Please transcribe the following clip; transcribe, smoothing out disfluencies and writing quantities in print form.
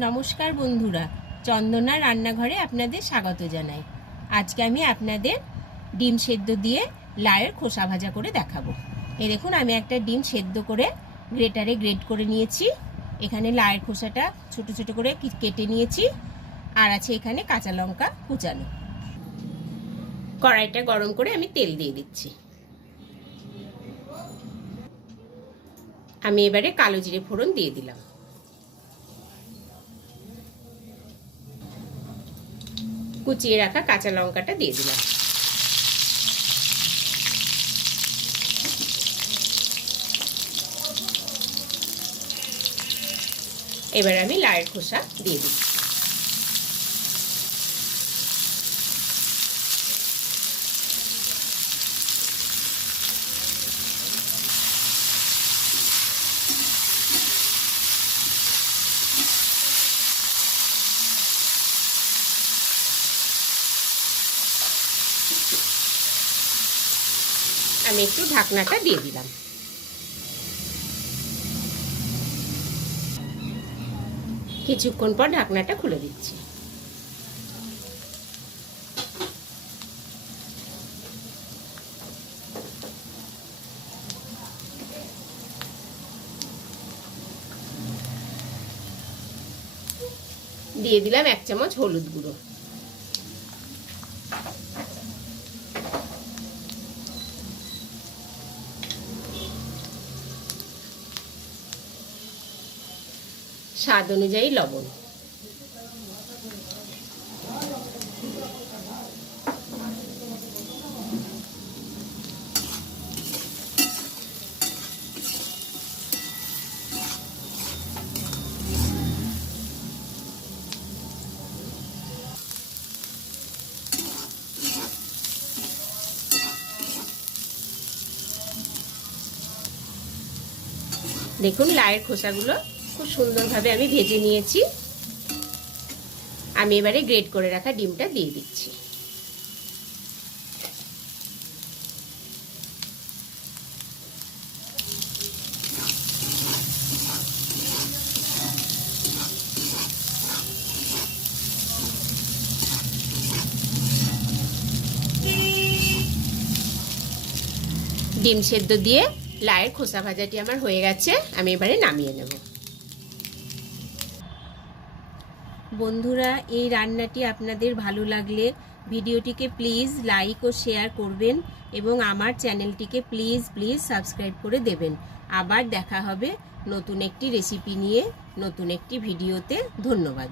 নমস্কার বন্ধুরা, চন্দনা রান্নাঘরে আপনাদের স্বাগত জানাই। আজকে আমি আপনাদের ডিম সেদ্ধ দিয়ে লাউয়ের খোসা ভাজা করে দেখাবো। এই দেখুন, আমি একটা ডিম সেদ্ধ করে গ্রেটারে গ্রেট করে নিয়েছি। এখানে লাউয়ের খোসাটা ছোট ছোট করে কেটে নিয়েছি, আর আছে এখানে কাঁচা লঙ্কা কুচানো। কড়াইটা গরম করে আমি তেল দিয়ে দিচ্ছি। আমি এবারে কালো জিরে ফোড়ন দিয়ে দিলাম। কুচিয়ে রাখা কাঁচা লঙ্কাটা দিয়ে দিলাম। এবার আমি লাউয়ের খোসা দিয়ে দিই। আমি একটু ঢাকনাটা দিয়ে দিলাম। কিছুক্ষণ পর ঢাকনাটা খুলে দিচ্ছি। দিয়ে দিলাম 1 চামচ হলুদ গুঁড়ো। স্বাদ অনুযায়ী লবণ। দেখুন, লাউয়ের খোসাগুলো খুব সুন্দরভাবে আমি ভেজে নিয়েছি। আমি এবারে গ্রেট করে রাখা ডিমটা দিয়ে দিচ্ছি। ডিম সেদ্ধ দিয়ে লাউয়ের খোসা ভাজাটি আমার হয়ে গেছে। আমি এবারে নামিয়ে নেব। বন্ধুরা, এই রান্নাটি আপনাদের ভালো লাগলে ভিডিওটিকে প্লিজ লাইক ও শেয়ার করবেন এবং আমার চ্যানেলটিকে প্লিজ সাবস্ক্রাইব করে দেবেন। আবার দেখা হবে নতুন একটি রেসিপি নিয়ে, নতুন একটি ভিডিওতে। ধন্যবাদ।